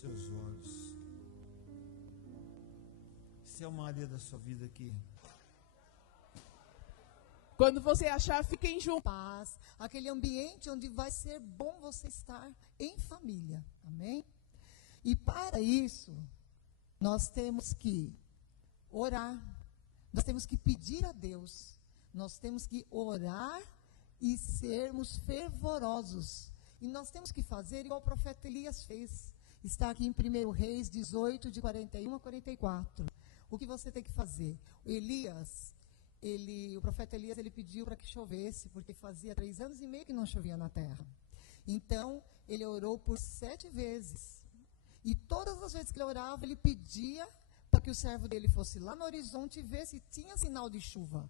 Seus olhos. Se é uma área da sua vida que Quando você achar, fiquem juntos. Paz, aquele ambiente onde vai ser bom você estar em família. Amém? E para isso, nós temos que orar, nós temos que pedir a Deus, nós temos que orar e sermos fervorosos. E nós temos que fazer igual o profeta Elias fez. Está aqui em 1 Reis 18, de 41 a 44. O que você tem que fazer? O profeta Elias, ele pediu para que chovesse, porque fazia 3 anos e meio que não chovia na terra. Então, ele orou por 7 vezes. E todas as vezes que ele orava, ele pedia para que o servo dele fosse lá no horizonte e ver se tinha sinal de chuva.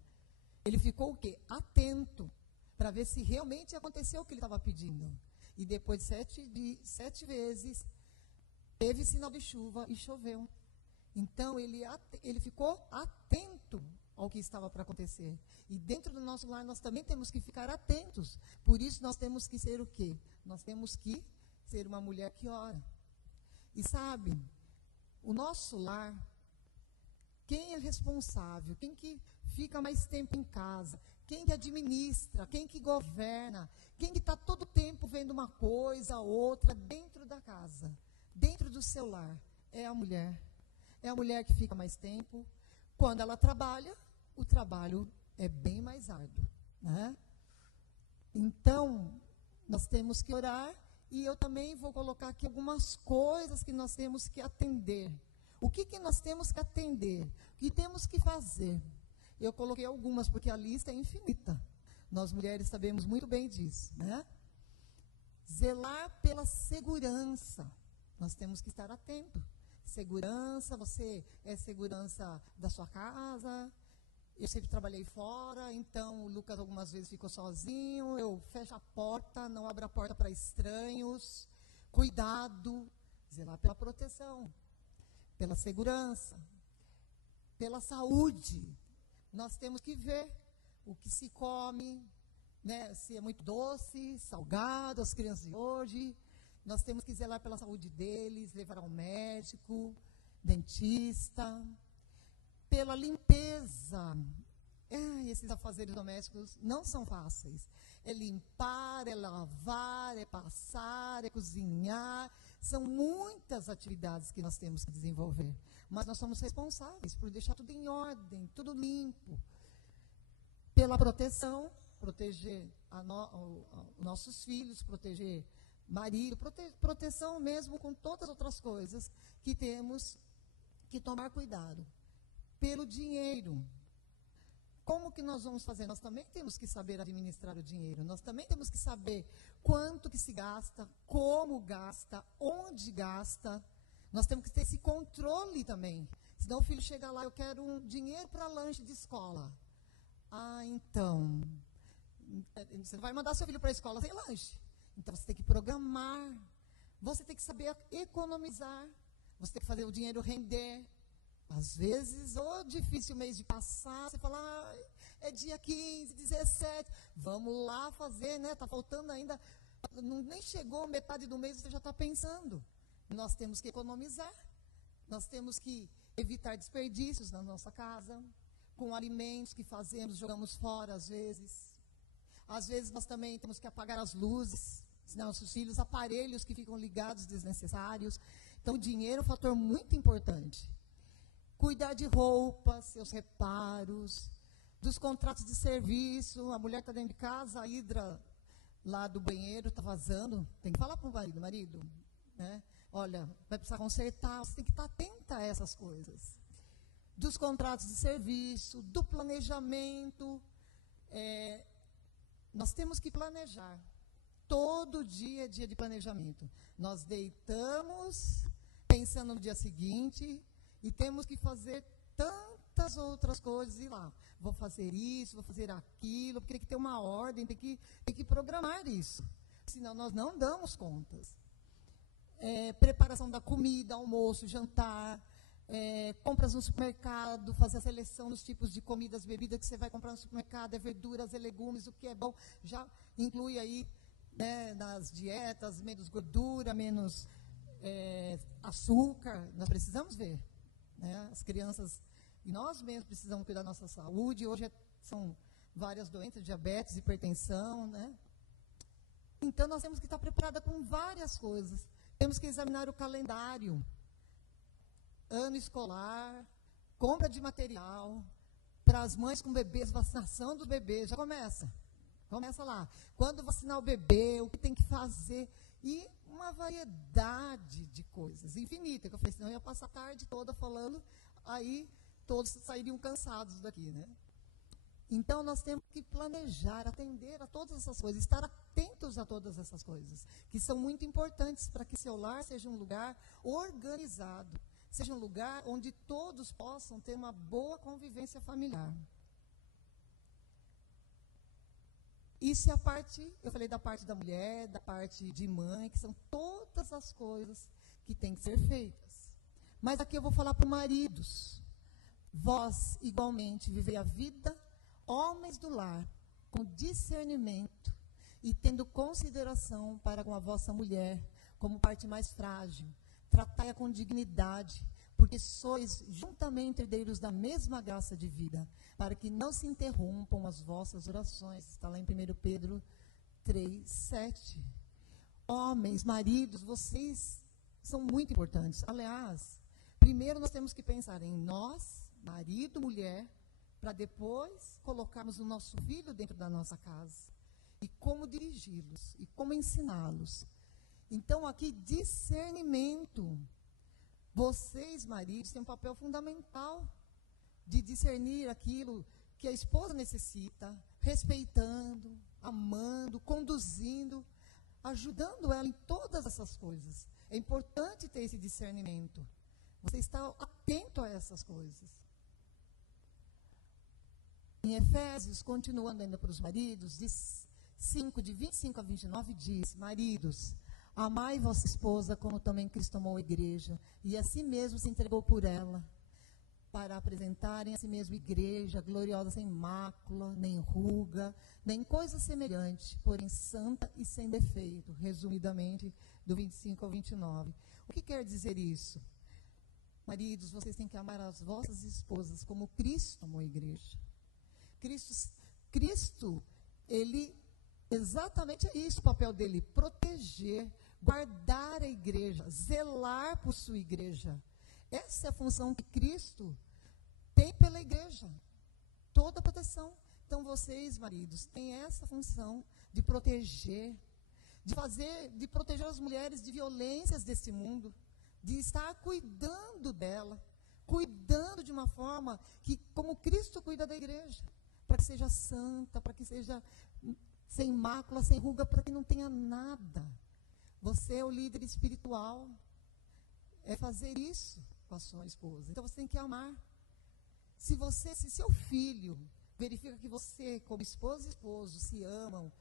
Ele ficou o quê? Atento, para ver se realmente aconteceu o que ele estava pedindo. E depois de 7 vezes, teve sinal de chuva e choveu. Então, ele ficou atento ao que estava para acontecer. E dentro do nosso lar, nós também temos que ficar atentos. Por isso, nós temos que ser o quê? Nós temos que ser uma mulher que ora. E sabe, o nosso lar, quem é responsável, quem que fica mais tempo em casa, quem que administra, quem que governa, quem que está todo tempo vendo uma coisa, outra, dentro da casa, dentro do seu lar, é a mulher. É a mulher que fica mais tempo. Quando ela trabalha, o trabalho é bem mais árduo, né? Então, nós temos que orar, e eu também vou colocar aqui algumas coisas que nós temos que atender. O que nós temos que atender? O que temos que fazer? Eu coloquei algumas, porque a lista é infinita. Nós mulheres sabemos muito bem disso, né? Zelar pela segurança. Nós temos que estar atentos. Segurança, você é segurança da sua casa. Eu sempre trabalhei fora, então o Lucas algumas vezes ficou sozinho. Eu fecho a porta, não abro a porta para estranhos. Cuidado, zelar pela proteção, pela segurança, pela saúde. Nós temos que ver o que se come, né? Se é muito doce, salgado, as crianças de hoje. Nós temos que zelar pela saúde deles, levar ao médico, dentista, pela limpeza. Esses afazeres domésticos não são fáceis. É limpar, é lavar, é passar, é cozinhar. São muitas atividades que nós temos que desenvolver. Mas nós somos responsáveis por deixar tudo em ordem, tudo limpo. Pela proteção, proteger nossos filhos, proteger marido, proteção mesmo com todas as outras coisas que temos que tomar cuidado. Pelo dinheiro. Como que nós vamos fazer? Nós também temos que saber administrar o dinheiro. Nós também temos que saber quanto que se gasta, como gasta, onde gasta. Nós temos que ter esse controle também. Senão o filho chega lá, eu quero um dinheiro para lanche de escola. Então, você não vai mandar seu filho para a escola sem lanche. Então, você tem que programar, você tem que saber economizar, você tem que fazer o dinheiro render. Às vezes, difícil o mês de passar, você fala, é dia 15, 17, vamos lá fazer, né? Está faltando ainda, nem chegou metade do mês, você já está pensando. Nós temos que economizar, nós temos que evitar desperdícios na nossa casa, com alimentos que fazemos, jogamos fora às vezes. Às vezes nós também temos que apagar as luzes, ensinar nossos filhos, aparelhos que ficam ligados desnecessários. Então, o dinheiro é um fator muito importante. Cuidar de roupas, seus reparos, dos contratos de serviço. A mulher está dentro de casa, a hidra lá do banheiro está vazando. Tem que falar para o marido, né? Olha, vai precisar consertar, você tem que estar atenta a essas coisas. Dos contratos de serviço, do planejamento. Nós temos que planejar. Todo dia é dia de planejamento. Nós deitamos pensando no dia seguinte e temos que fazer tantas outras coisas. E lá, vou fazer isso, vou fazer aquilo, porque tem que ter uma ordem, tem que programar isso. Senão nós não damos contas. Preparação da comida, almoço, jantar, compras no supermercado, fazer a seleção dos tipos de comidas, bebidas que você vai comprar no supermercado, verduras, legumes, o que é bom, já inclui aí, né, nas dietas, menos gordura, menos açúcar, nós precisamos ver. Né? As crianças, e nós mesmos precisamos cuidar da nossa saúde. Hoje são várias doenças, diabetes, hipertensão, né? Então, nós temos que estar preparados com várias coisas. Temos que examinar o calendário, ano escolar, compra de material, para as mães com bebês, vacinação dos bebês, já começa lá. Quando vacinar o bebê, o que tem que fazer, e uma variedade de coisas, infinita, que eu falei, senão eu ia passar a tarde toda falando, aí todos sairiam cansados daqui, né? Então, nós temos que planejar, atender a todas essas coisas, estar atentos a todas essas coisas, que são muito importantes para que seu lar seja um lugar organizado, seja um lugar onde todos possam ter uma boa convivência familiar. Isso é a parte, eu falei da parte da mulher, da parte de mãe, que são todas as coisas que têm que ser feitas. Mas aqui eu vou falar para maridos. Vós, igualmente, vivei a vida, homens do lar, com discernimento e tendo consideração para com a vossa mulher, como parte mais frágil. Tratai-a com dignidade, porque sois juntamente herdeiros da mesma graça de vida, para que não se interrompam as vossas orações. Está lá em 1 Pedro 3, 7. Homens, maridos, vocês são muito importantes. Aliás, primeiro nós temos que pensar em nós, marido, mulher, para depois colocarmos o nosso filho dentro da nossa casa. E como dirigi-los, e como ensiná-los. Então, aqui, discernimento. Vocês, maridos, têm um papel fundamental de discernir aquilo que a esposa necessita, respeitando, amando, conduzindo, ajudando ela em todas essas coisas. É importante ter esse discernimento. Você está atento a essas coisas. Em Efésios, continuando ainda para os maridos, de 25 a 29, diz: maridos, amai vossa esposa como também Cristo amou a igreja, e a si mesmo se entregou por ela, para apresentarem a si mesmo igreja gloriosa, sem mácula, nem ruga, nem coisa semelhante, porém santa e sem defeito. Resumidamente, do 25 ao 29. O que quer dizer isso? Maridos, vocês têm que amar as vossas esposas como Cristo amou a igreja. Cristo, ele, exatamente é isso o papel dele, proteger, guardar a igreja, zelar por sua igreja. Essa é a função que Cristo tem pela igreja, toda a proteção. Então, vocês, maridos, têm essa função de proteger, de proteger as mulheres de violências desse mundo, de estar cuidando dela, cuidando de uma forma que, como Cristo cuida da igreja, para que seja santa, para que seja sem mácula, sem ruga, para que não tenha nada. Você é o líder espiritual, é fazer isso com a sua esposa. Então, você tem que amar. Se seu filho verifica que você, como esposa e esposo, se amam,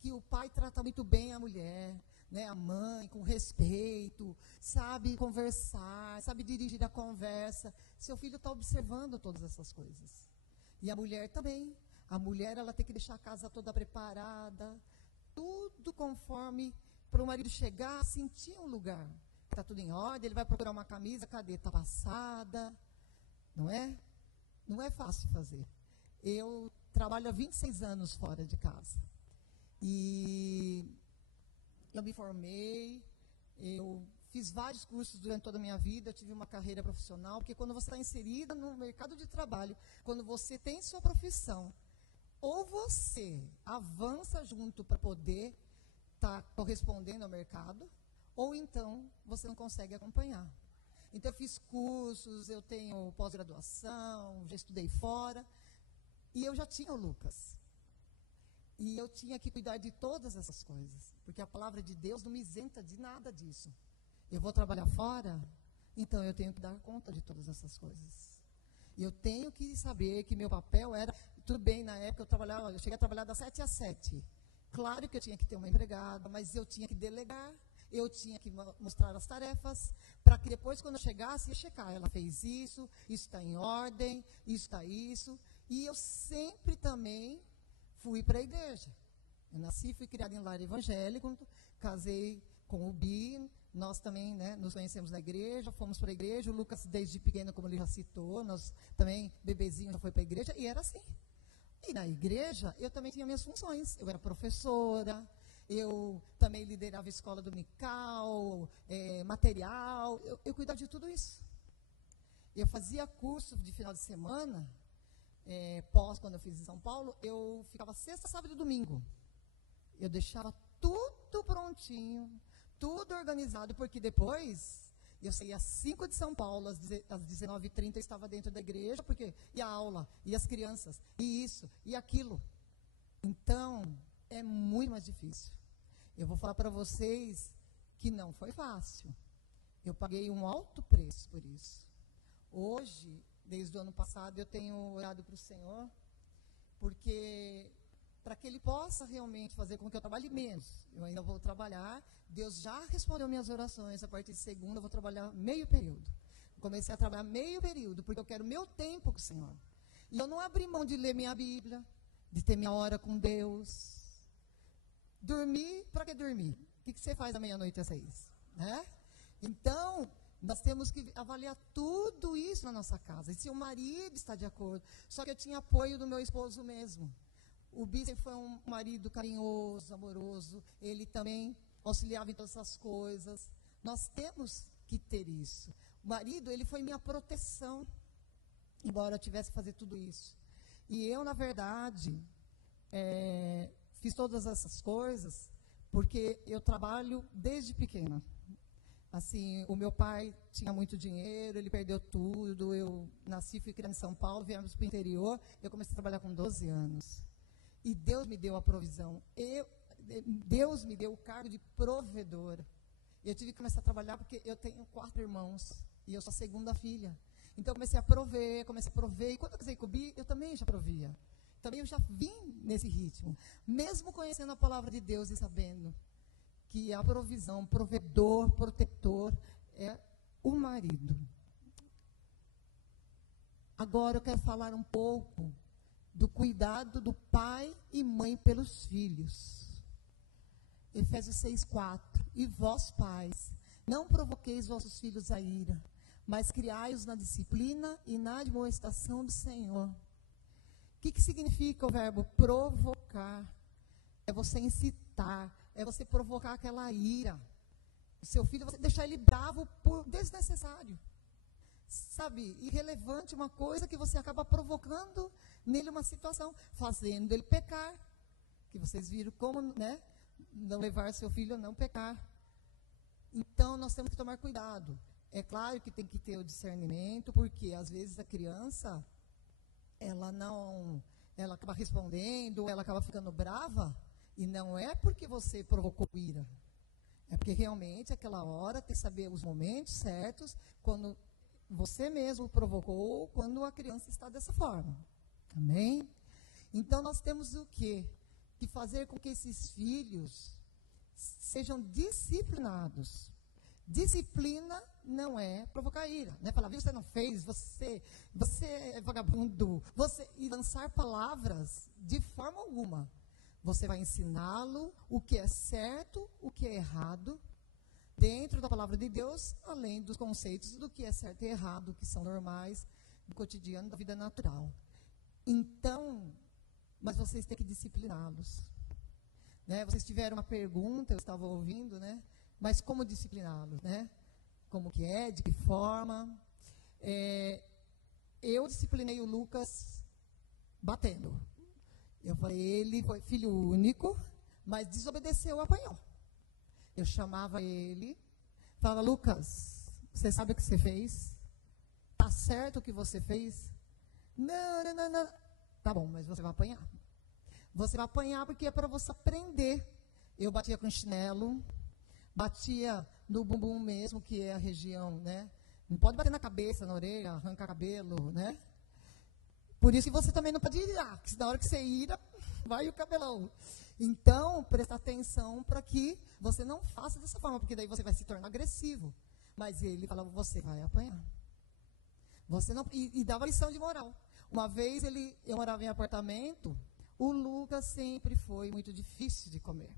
que o pai trata muito bem a mulher, né, a mãe, com respeito, sabe conversar, sabe dirigir a conversa, seu filho está observando todas essas coisas. E a mulher também. A mulher, ela tem que deixar a casa toda preparada, tudo conforme, para o marido chegar, sentir um lugar. Está tudo em ordem, ele vai procurar uma camisa, cadê? Está passada. Não é? Não é fácil fazer. Eu trabalho há 26 anos fora de casa. E eu me formei, eu fiz vários cursos durante toda a minha vida, eu tive uma carreira profissional, porque quando você está inserida no mercado de trabalho, quando você tem sua profissão, ou você avança junto para poder estar correspondendo ao mercado, ou então você não consegue acompanhar. Então, eu fiz cursos, eu tenho pós-graduação, já estudei fora, e eu já tinha o Lucas. E eu tinha que cuidar de todas essas coisas, porque a palavra de Deus não me isenta de nada disso. Eu vou trabalhar fora, então eu tenho que dar conta de todas essas coisas. Eu tenho que saber que meu papel era... Tudo bem, na época eu cheguei a trabalhar das 7 às 7. Claro que eu tinha que ter uma empregada, mas eu tinha que delegar, eu tinha que mostrar as tarefas, para que depois, quando eu chegasse, ia checar. Ela fez isso está em ordem, isso está isso. E eu sempre também fui para a igreja. Eu nasci, fui criada em lar evangélico, casei com o Bi, nós também, né, nos conhecemos na igreja, fomos para a igreja. O Lucas, desde pequeno, como ele já citou, nós também, bebezinho, já foi para a igreja, e era assim. E na igreja, eu também tinha minhas funções. Eu era professora, eu também liderava a escola dominical, material, eu cuidava de tudo isso. Eu fazia curso de final de semana, quando eu fiz em São Paulo, eu ficava sexta, sábado e domingo. Eu deixava tudo prontinho, tudo organizado, porque depois eu saía às 5 de São Paulo, às 19h30 eu estava dentro da igreja, porque ia a aula, e as crianças, e isso, e aquilo. Então, é muito mais difícil. Eu vou falar para vocês que não foi fácil. Eu paguei um alto preço por isso. Hoje, desde o ano passado, eu tenho orado para o Senhor, porque para que Ele possa realmente fazer com que eu trabalhe menos. Eu ainda vou trabalhar. Deus já respondeu minhas orações. A partir de segunda, eu vou trabalhar meio período. Comecei a trabalhar meio período, porque eu quero meu tempo com o Senhor. E eu não abri mão de ler minha Bíblia, de ter minha hora com Deus. Dormir, para que dormir? O que você faz da meia-noite às 6? Né? Então, nós temos que avaliar tudo isso na nossa casa. E se o marido está de acordo. Só que eu tinha apoio do meu esposo mesmo. O Bispo foi um marido carinhoso, amoroso. Ele também auxiliava em todas essas coisas. Nós temos que ter isso. O marido, ele foi minha proteção, embora eu tivesse que fazer tudo isso. E eu, na verdade, fiz todas essas coisas porque eu trabalho desde pequena. Assim, o meu pai tinha muito dinheiro, ele perdeu tudo. Eu nasci, fui criada em São Paulo, viemos para o interior. Eu comecei a trabalhar com 12 anos. E Deus me deu a provisão. Deus me deu o cargo de provedora. Eu tive que começar a trabalhar porque eu tenho 4 irmãos. E eu sou a segunda filha. Então eu comecei a prover. E quando eu casei com o Bi, eu também já provia. Também eu já vim nesse ritmo. Mesmo conhecendo a palavra de Deus e sabendo que a provisão, provedor, protetor, é o marido. Agora eu quero falar um pouco do cuidado do pai e mãe pelos filhos. Efésios 6:4. E vós, pais, não provoqueis vossos filhos a ira, mas criai-os na disciplina e na admoestação do Senhor. O que significa o verbo provocar? É você incitar, é você provocar aquela ira. O seu filho, você deixar ele bravo por desnecessário. Sabe, irrelevante, uma coisa que você acaba provocando nele uma situação, fazendo ele pecar. Que vocês viram como, né? Não levar seu filho a não pecar. Então, nós temos que tomar cuidado. É claro que tem que ter o discernimento, porque às vezes a criança, ela acaba respondendo, ela acaba ficando brava, e não é porque você provocou ira. É porque realmente, aquela hora, tem que saber os momentos certos, quando você mesmo provocou, quando a criança está dessa forma. Amém? Então, nós temos o quê? Que fazer com que esses filhos sejam disciplinados. Disciplina não é provocar ira. Não é falar, você não fez, você é vagabundo. E lançar palavras de forma alguma. Você vai ensiná-lo o que é certo, o que é errado, dentro da palavra de Deus, além dos conceitos do que é certo e errado, que são normais do cotidiano, da vida natural. Então, mas vocês têm que discipliná-los. Né? Vocês tiveram uma pergunta, eu estava ouvindo, né? Mas como discipliná-los, né? Como que é, de que forma? Eu disciplinei o Lucas batendo. Eu falei, ele foi filho único, mas desobedeceu, apanhou. Eu chamava ele, falava, Lucas, você sabe o que você fez? Está certo o que você fez? Não. Tá bom, mas você vai apanhar. Você vai apanhar porque é para você aprender. Eu batia com chinelo, batia no bumbum mesmo, que é a região, né? Não pode bater na cabeça, na orelha, arrancar cabelo, né? Por isso que você também não pode irar, porque na hora que você ira, vai o cabelão. Então, presta atenção para que você não faça dessa forma, porque daí você vai se tornar agressivo. Mas ele falava, você vai apanhar. Você não, e dava lição de moral. Uma vez eu morava em apartamento, o Lucas sempre foi muito difícil de comer.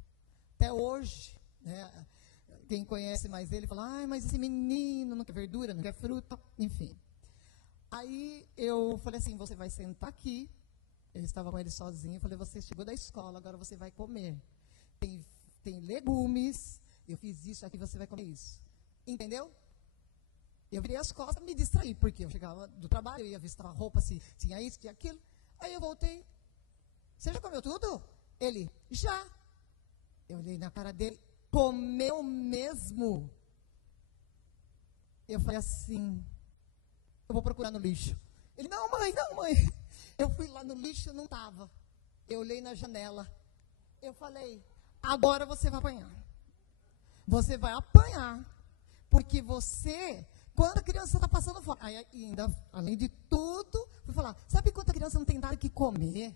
Até hoje, né? quem conhece mais ele fala, ai, mas esse menino não quer verdura, não quer fruta, enfim. Aí eu falei assim, você vai sentar aqui. Eu estava com ele sozinho, eu falei, você chegou da escola, agora você vai comer. Tem legumes, eu fiz isso aqui, você vai comer isso. Entendeu? Eu virei as costas, me distraí, porque eu chegava do trabalho, eu ia vestir a roupa, se tinha isso, tinha aquilo. Aí eu voltei, você já comeu tudo? Ele, já. Eu olhei na cara dele, comeu mesmo. Eu falei assim, eu vou procurar no lixo. Ele, não, mãe. Eu fui lá no lixo, não estava. Eu olhei na janela. Eu falei, agora você vai apanhar. Você vai apanhar. Porque você, quando a criança está passando fome, ainda, além de tudo, fui falar, sabe quanta criança não tem nada que comer?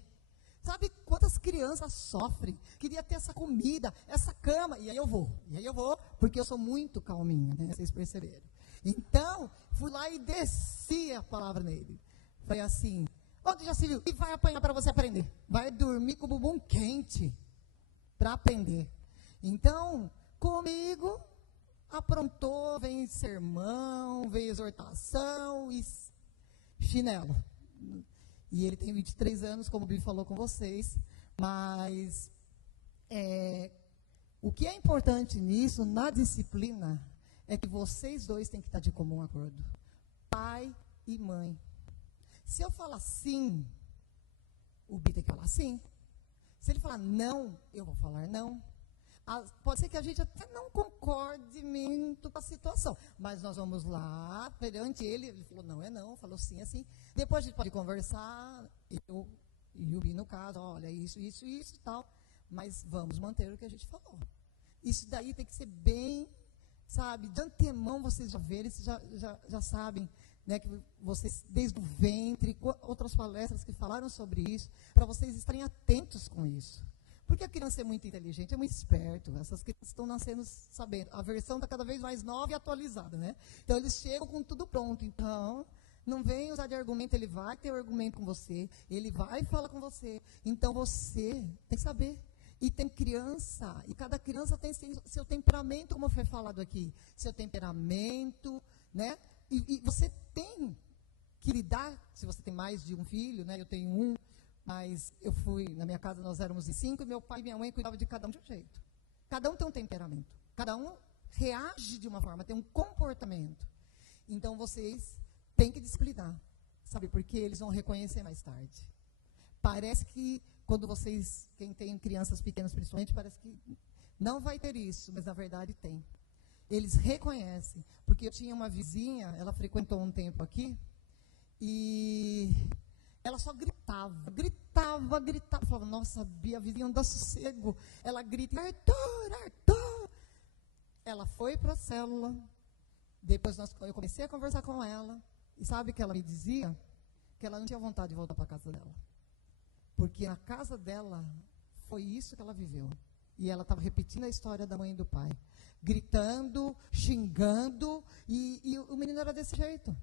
Sabe quantas crianças sofrem? Queria ter essa comida, essa cama. E aí eu vou, porque eu sou muito calminha, né? Vocês perceberam. Então, fui lá e desci a palavra nele. Foi assim, onde já se viu? E vai apanhar para você aprender. Vai dormir com o bumbum quente para aprender. Então, comigo, aprontou, vem sermão, vem exortação e chinelo. E ele tem 23 anos, como o Bi falou com vocês, mas o que é importante nisso, na disciplina, é que vocês dois têm que estar de comum acordo. Pai e mãe. Se eu falar sim, o Bi tem que falar sim. Se ele falar não, eu vou falar não. Pode ser que a gente até não concorde muito com a situação, mas nós vamos lá perante ele. Ele falou não é não, falou sim é sim. Depois a gente pode conversar, eu e o Bi no caso, olha, isso e tal, mas vamos manter o que a gente falou. Isso daí tem que ser bem, sabe, de antemão vocês já verem, vocês já sabem, né, que vocês, desde o ventre, outras palestras que falaram sobre isso, para vocês estarem atentos com isso. Porque a criança é muito inteligente, é muito esperto. Essas crianças estão nascendo sabendo. A versão está cada vez mais nova e atualizada, né? Então, eles chegam com tudo pronto. Então, não vem usar de argumento, ele vai ter um argumento com você, ele vai falar com você. Então, você tem que saber. E tem criança, e cada criança tem seu temperamento, como foi falado aqui. Seu temperamento, né? E você tem que lidar, se você tem mais de um filho, né? Eu tenho um. Mas eu fui, na minha casa nós éramos em 5, e meu pai e minha mãe cuidavam de cada um de um jeito. Cada um tem um temperamento. Cada um reage de uma forma, tem um comportamento. Então, vocês têm que disciplinar. Sabe por quê? Eles vão reconhecer mais tarde. Parece que, quando vocês, quem tem crianças pequenas principalmente, parece que não vai ter isso, mas na verdade tem. Eles reconhecem. Porque eu tinha uma vizinha, ela frequentou um tempo aqui, e ela só gritava. Eu falava, nossa, Bia, a vizinha não dá sossego. Ela grita, Arthur. Ela foi para a célula. Depois eu comecei a conversar com ela. E sabe o que ela me dizia? Que ela não tinha vontade de voltar para a casa dela. Porque na casa dela, foi isso que ela viveu. E ela estava repetindo a história da mãe e do pai. Gritando, xingando. E o menino era desse jeito.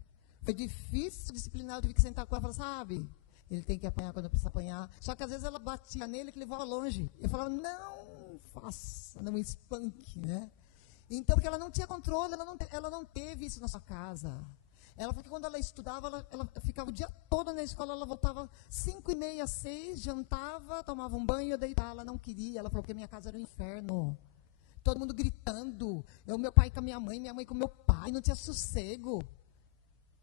Foi difícil disciplinar, eu tive que sentar com ela e falar, sabe, ele tem que apanhar quando precisa apanhar. Só que às vezes ela batia nele que levava longe. Eu falava, não faça, não espanque, né? Então, porque ela não tinha controle, ela não teve isso na sua casa. Ela falou que quando ela estudava, ela ficava o dia todo na escola, ela voltava 5:30, 6, jantava, tomava um banho e ia deitar. Ela não queria, ela falou que minha casa era um inferno. Todo mundo gritando. Meu pai com a minha mãe com o meu pai, não tinha sossego.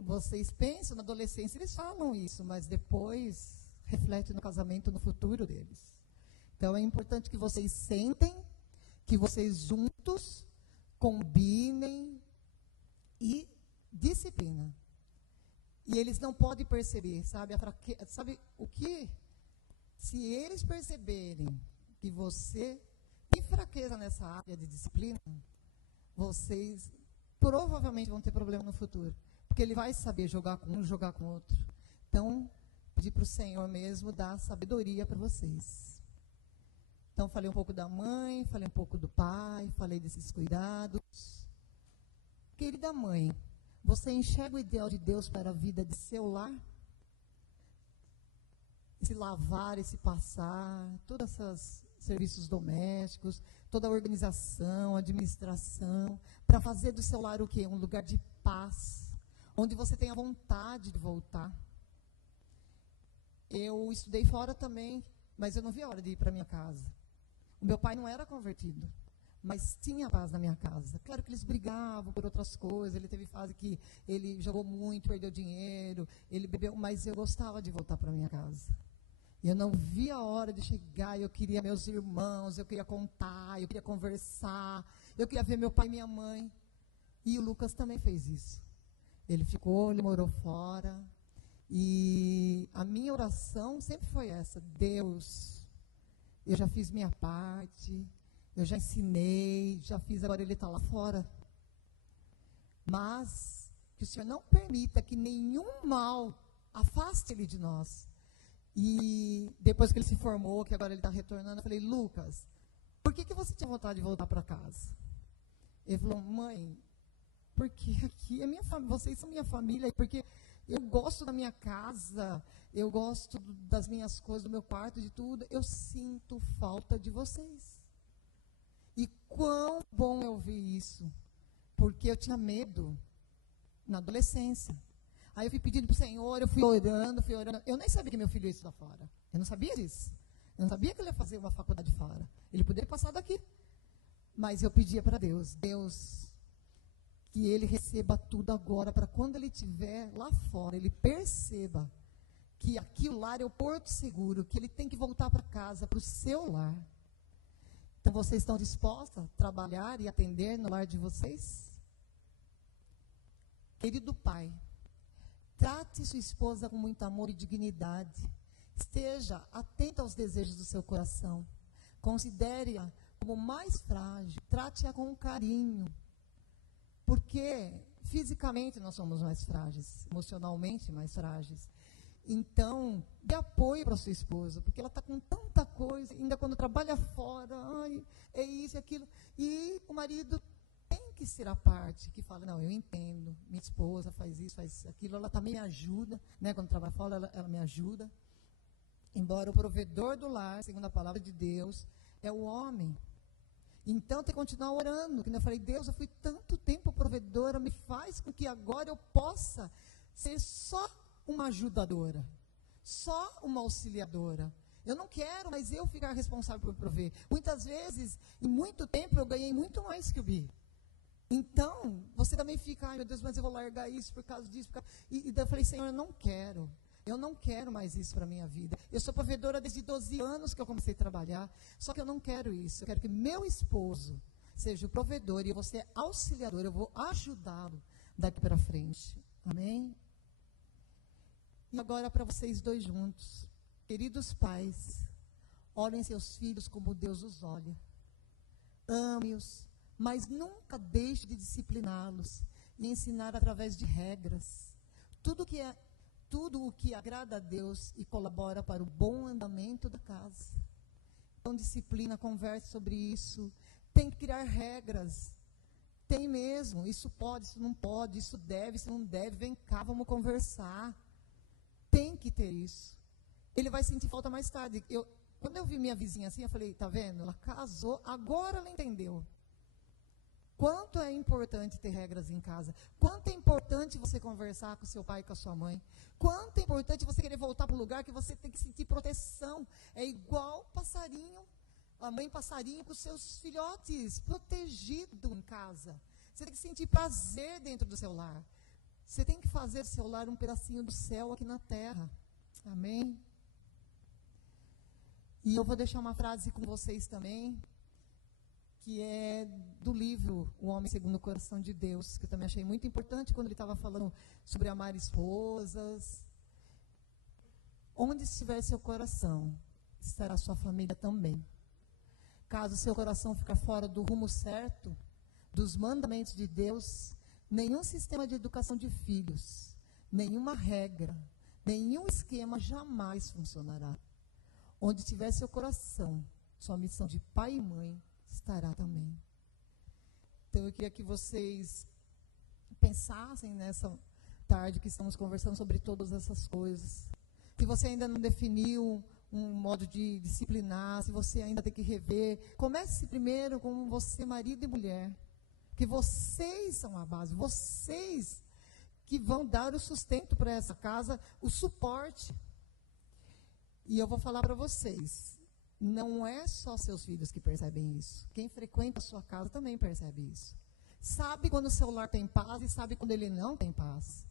Vocês pensam, na adolescência eles falam isso, mas depois reflete no casamento, no futuro deles. Então é importante que vocês sentem, que vocês juntos combinem e disciplina. E eles não podem perceber, sabe, sabe o que? Se eles perceberem que você tem fraqueza nessa área de disciplina, vocês provavelmente vão ter problema no futuro. Porque ele vai saber jogar com um, jogar com o outro. Então, pedir para o Senhor mesmo dar sabedoria para vocês. Então, falei um pouco da mãe, falei um pouco do pai, falei desses cuidados. Querida mãe, você enxerga o ideal de Deus para a vida de seu lar? Esse lavar, esse passar, todas essas serviços domésticos, toda a organização, administração, para fazer do seu lar o quê? Um lugar de paz, onde você tenha vontade de voltar. Eu estudei fora também, mas eu não vi a hora de ir para minha casa. O meu pai não era convertido, mas tinha paz na minha casa. Claro que eles brigavam por outras coisas, ele teve fase que ele jogou muito, perdeu dinheiro, ele bebeu, mas eu gostava de voltar para minha casa. Eu não via a hora de chegar, eu queria meus irmãos, eu queria contar, eu queria conversar, eu queria ver meu pai e minha mãe. E o Lucas também fez isso. Ele ficou, ele morou fora. E a minha oração sempre foi essa: Deus, eu já fiz minha parte, eu já ensinei, já fiz, agora ele está lá fora. Mas que o Senhor não permita que nenhum mal afaste ele de nós. E depois que ele se formou, que agora ele está retornando, eu falei: Lucas, por que você tinha vontade de voltar para casa? Ele falou: mãe, porque aqui é minha família, vocês são minha família, porque eu gosto da minha casa, eu gosto das minhas coisas, do meu quarto, de tudo, eu sinto falta de vocês. E quão bom eu ouvir isso, porque eu tinha medo na adolescência. Aí eu fui pedindo para o Senhor, eu fui orando. Eu nem sabia que meu filho ia estudar fora. Eu não sabia disso. Eu não sabia que ele ia fazer uma faculdade fora. Ele poderia passar daqui. Mas eu pedia para Deus, que ele receba tudo agora, para quando ele estiver lá fora, ele perceba que aqui o lar é o porto seguro, que ele tem que voltar para casa, para o seu lar. Então, vocês estão dispostos a trabalhar e atender no lar de vocês? Querido pai, trate sua esposa com muito amor e dignidade. Esteja atento aos desejos do seu coração. Considere-a como mais frágil. Trate-a com carinho. Porque fisicamente nós somos mais frágeis, emocionalmente mais frágeis. Então, dê apoio para sua esposa, porque ela está com tanta coisa, ainda quando trabalha fora, ai, é isso e aquilo. E o marido tem que ser a parte que fala: não, eu entendo, minha esposa faz isso, faz aquilo, ela também me ajuda, né? Quando trabalha fora, ela me ajuda. Embora o provedor do lar, segundo a palavra de Deus, é o homem. Então, tem que continuar orando. Como eu falei: Deus, eu fui tanto tempo provedora, me faz com que agora eu possa ser só uma ajudadora, só uma auxiliadora. Eu não quero, mas eu ficar responsável por prover. Muitas vezes, em muito tempo, eu ganhei muito mais que o Bi. Então, você também fica: ai meu Deus, mas eu vou largar isso por causa disso. E daí eu falei: Senhor, eu não quero mais isso para a minha vida. Eu sou provedora desde 12 anos que eu comecei a trabalhar, só que eu não quero isso. Eu quero que meu esposo seja o provedor e eu vou ser auxiliadora, eu vou ajudá-lo daqui para frente. Amém? E agora para vocês dois juntos. Queridos pais, olhem seus filhos como Deus os olha. Ame-os, mas nunca deixe de discipliná-los e ensinar através de regras. Tudo o que agrada a Deus e colabora para o bom andamento da casa. Então, disciplina, converse sobre isso. Tem que criar regras. Tem mesmo. Isso pode, isso não pode, isso deve, isso não deve. Vem cá, vamos conversar. Tem que ter isso. Ele vai sentir falta mais tarde. Quando eu vi minha vizinha assim, eu falei: tá vendo? Ela casou, agora ela entendeu. Quanto é importante ter regras em casa. Quanto é importante você conversar com seu pai e com a sua mãe. Quanto é importante você querer voltar para o lugar que você tem que sentir proteção. É igual passarinho, a mãe passarinho com seus filhotes, protegido em casa. Você tem que sentir prazer dentro do seu lar. Você tem que fazer do seu lar um pedacinho do céu aqui na terra. Amém? E eu vou deixar uma frase com vocês também, que é do livro O Homem Segundo o Coração de Deus, que eu também achei muito importante quando ele estava falando sobre amar esposas. Onde estiver seu coração, estará sua família também. Caso seu coração ficar fora do rumo certo, dos mandamentos de Deus, nenhum sistema de educação de filhos, nenhuma regra, nenhum esquema jamais funcionará. Onde tiver seu coração, sua missão de pai e mãe estará também. Então, eu queria que vocês pensassem nessa tarde que estamos conversando sobre todas essas coisas. Se você ainda não definiu um modo de disciplinar, se você ainda tem que rever, comece primeiro com você, marido e mulher. Porque vocês são a base, vocês que vão dar o sustento para essa casa, o suporte. E eu vou falar para vocês, não é só seus filhos que percebem isso. Quem frequenta a sua casa também percebe isso. Sabe quando o seu lar tem paz e sabe quando ele não tem paz.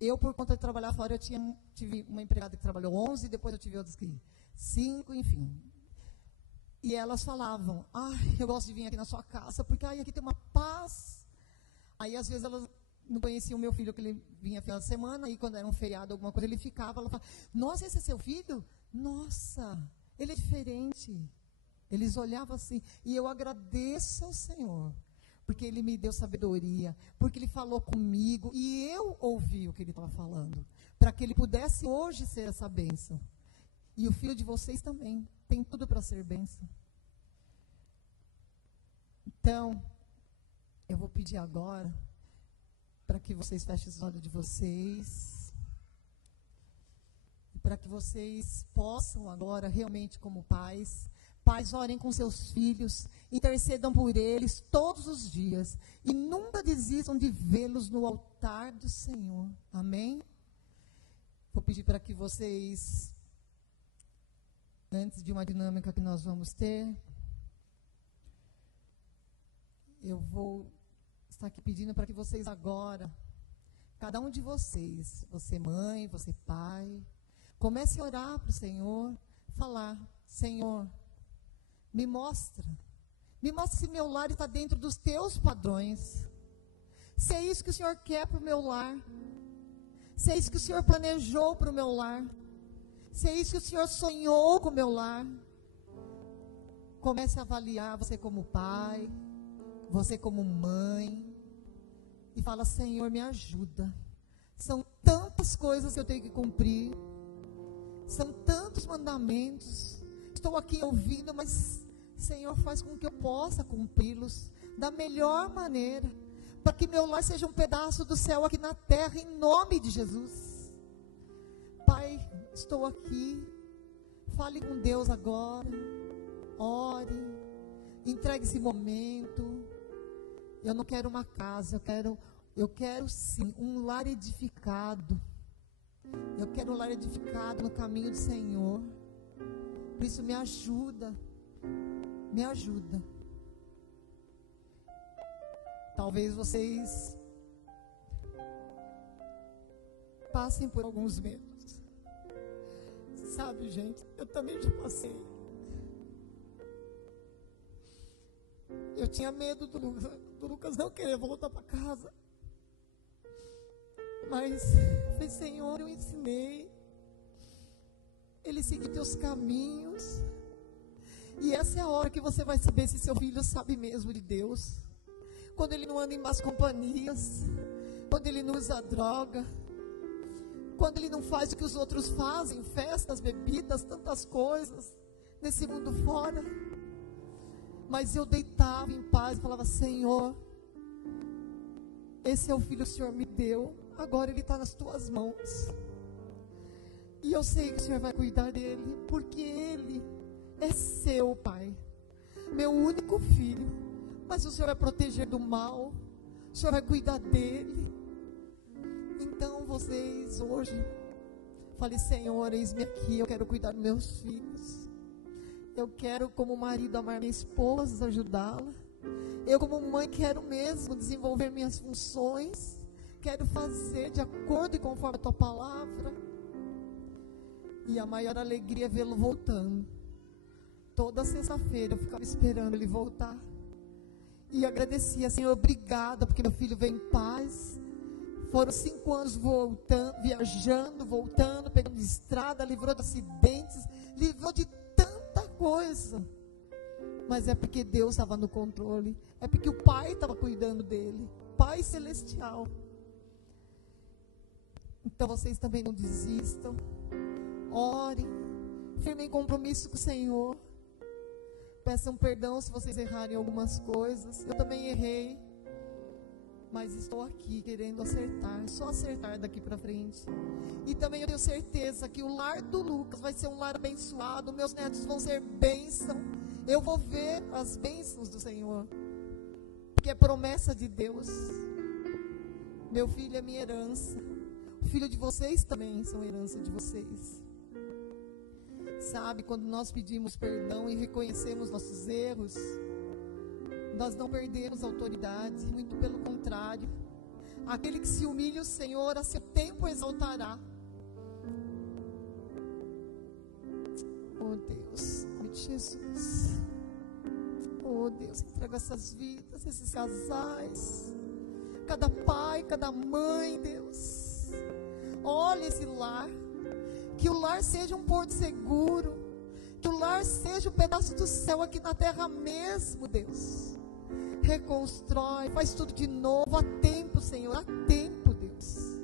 Eu, por conta de trabalhar fora, eu tive uma empregada que trabalhou 11, depois eu tive outras que 5, enfim. E elas falavam, eu gosto de vir aqui na sua casa, porque aqui tem uma paz. Aí, às vezes, elas não conheciam o meu filho, que ele vinha final de semana, e quando era um feriado, alguma coisa, ele ficava, ela falava, nossa, esse é seu filho? Nossa, ele é diferente. Eles olhavam assim, e eu agradeço ao Senhor, porque Ele me deu sabedoria, porque Ele falou comigo, e eu ouvi o que Ele estava falando, para que Ele pudesse hoje ser essa bênção. E o filho de vocês também, tem tudo para ser bênção. Então, eu vou pedir agora, para que vocês fechem os olhos de vocês, e para que vocês possam agora, realmente como pais, orem com seus filhos, intercedam por eles todos os dias, e nunca desistam de vê-los no altar do Senhor. Amém? Vou pedir para que vocês, antes de uma dinâmica que nós vamos ter, eu vou estar aqui pedindo para que vocês agora, cada um de vocês, você mãe, você pai, comece a orar para o Senhor, falar, Senhor, me mostra se meu lar está dentro dos teus padrões, se é isso que o Senhor quer para o meu lar, se é isso que o Senhor planejou para o meu lar, se é isso que o Senhor sonhou com o meu lar. Comece a avaliar você como pai, você como mãe, e fala, Senhor, me ajuda. São tantas coisas que eu tenho que cumprir, são tantos mandamentos, estou aqui ouvindo, mas Senhor, faz com que eu possa cumpri-los da melhor maneira, para que meu lar seja um pedaço do céu aqui na terra, em nome de Jesus. Pai, estou aqui, fale com Deus agora, ore, entregue esse momento. Eu não quero uma casa, eu quero sim um lar edificado. Eu quero um lar edificado no caminho do Senhor. Por isso me ajuda. Me ajuda. Talvez vocês passem por alguns medos. Sabe, gente, eu também já passei. Eu tinha medo do Lucas não querer voltar para casa. Mas, falei, Senhor, eu ensinei ele seguir teus caminhos. E essa é a hora que você vai saber se seu filho sabe mesmo de Deus. Quando ele não anda em más companhias, quando ele não usa droga, quando ele não faz o que os outros fazem, festas, bebidas, tantas coisas, nesse mundo fora. Mas eu deitava em paz e falava, Senhor, esse é o filho que o Senhor me deu, agora ele está nas tuas mãos. E eu sei que o Senhor vai cuidar dele, porque ele é seu, Pai, meu único filho, mas o Senhor vai proteger do mal, o Senhor vai cuidar dele. Então vocês hoje, fale, Senhor, eis-me aqui, eu quero cuidar dos meus filhos, eu quero como marido amar minha esposa, ajudá-la, eu como mãe quero mesmo desenvolver minhas funções, quero fazer de acordo e conforme a tua palavra, e a maior alegria é vê-lo voltando. Toda sexta-feira eu ficava esperando ele voltar. E agradecia, Senhor, obrigada, porque meu filho veio em paz. Foram 5 anos voltando, viajando, voltando, pegando estrada, livrou de acidentes, livrou de tanta coisa. Mas é porque Deus estava no controle. É porque o Pai estava cuidando dele. Pai Celestial. Então vocês também não desistam. Orem. Firmem compromisso com o Senhor. Peçam perdão se vocês errarem algumas coisas. Eu também errei. mas estou aqui querendo acertar, só acertar daqui para frente. E também eu tenho certeza que o lar do Lucas vai ser um lar abençoado, meus netos vão ser bênção, eu vou ver as bênçãos do Senhor, porque é promessa de Deus. Meu filho é minha herança, o filho de vocês também são herança de vocês. Sabe, quando nós pedimos perdão e reconhecemos nossos erros, nós não perdemos autoridade, muito pelo contrário. Aquele que se humilha o Senhor, a seu tempo exaltará. Oh Deus, meu Jesus. Oh Deus, entrega essas vidas, esses casais, cada pai, cada mãe, Deus. Olha esse lar, que o lar seja um porto seguro, que o lar seja um pedaço do céu aqui na terra mesmo, Deus. Reconstrói, faz tudo de novo, há tempo, Senhor, há tempo, Deus.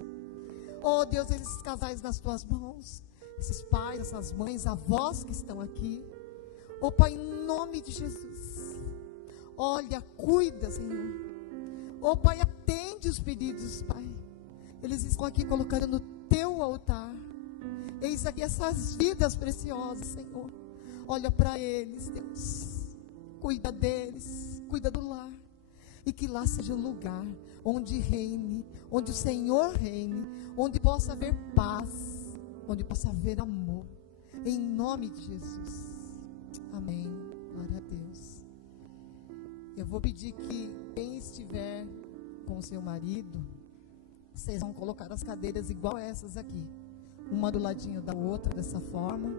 Oh Deus, esses casais nas tuas mãos, esses pais, essas mães, avós que estão aqui. Oh Pai, em nome de Jesus, olha, cuida, Senhor. Oh Pai, atende os pedidos, Pai. Eles estão aqui colocando no teu altar. Eis aqui essas vidas preciosas, Senhor. Olha para eles, Deus. Cuida deles, cuida do lar. E que lá seja o lugar onde reine, onde o Senhor reine, onde possa haver paz, onde possa haver amor. Em nome de Jesus. Amém. Glória a Deus. Eu vou pedir que quem estiver com o seu marido, vocês vão colocar as cadeiras igual essas aqui. Uma do ladinho da outra, dessa forma.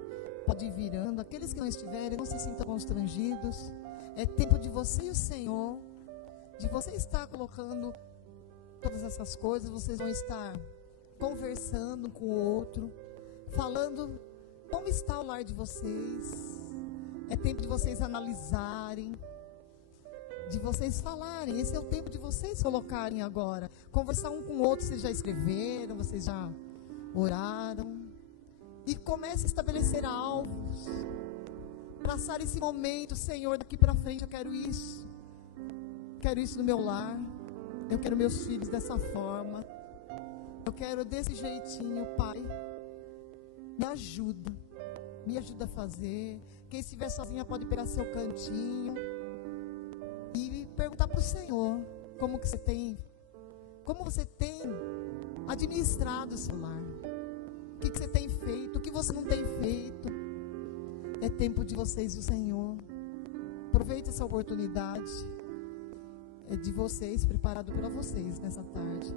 Pode ir virando. Aqueles que não estiverem, não se sintam constrangidos. É tempo de você e o Senhor, de você estar colocando todas essas coisas. Vocês vão estar conversando com o outro, falando como está o lar de vocês. É tempo de vocês analisarem, de vocês falarem. Esse é o tempo de vocês colocarem agora. Conversar um com o outro. Vocês já escreveram, vocês já oraram. E comece a estabelecer alvos. Traçar esse momento, Senhor, daqui para frente eu quero isso. Quero isso no meu lar. Eu quero meus filhos dessa forma. Eu quero desse jeitinho, Pai. Me ajuda. Me ajuda a fazer. Quem estiver sozinha pode pegar seu cantinho e perguntar para o Senhor como que você tem, como você tem administrado o seu lar. O que você tem feito, o que você não tem feito. É tempo de vocês e o Senhor. Aproveite essa oportunidade. É de vocês, preparado para vocês nessa tarde.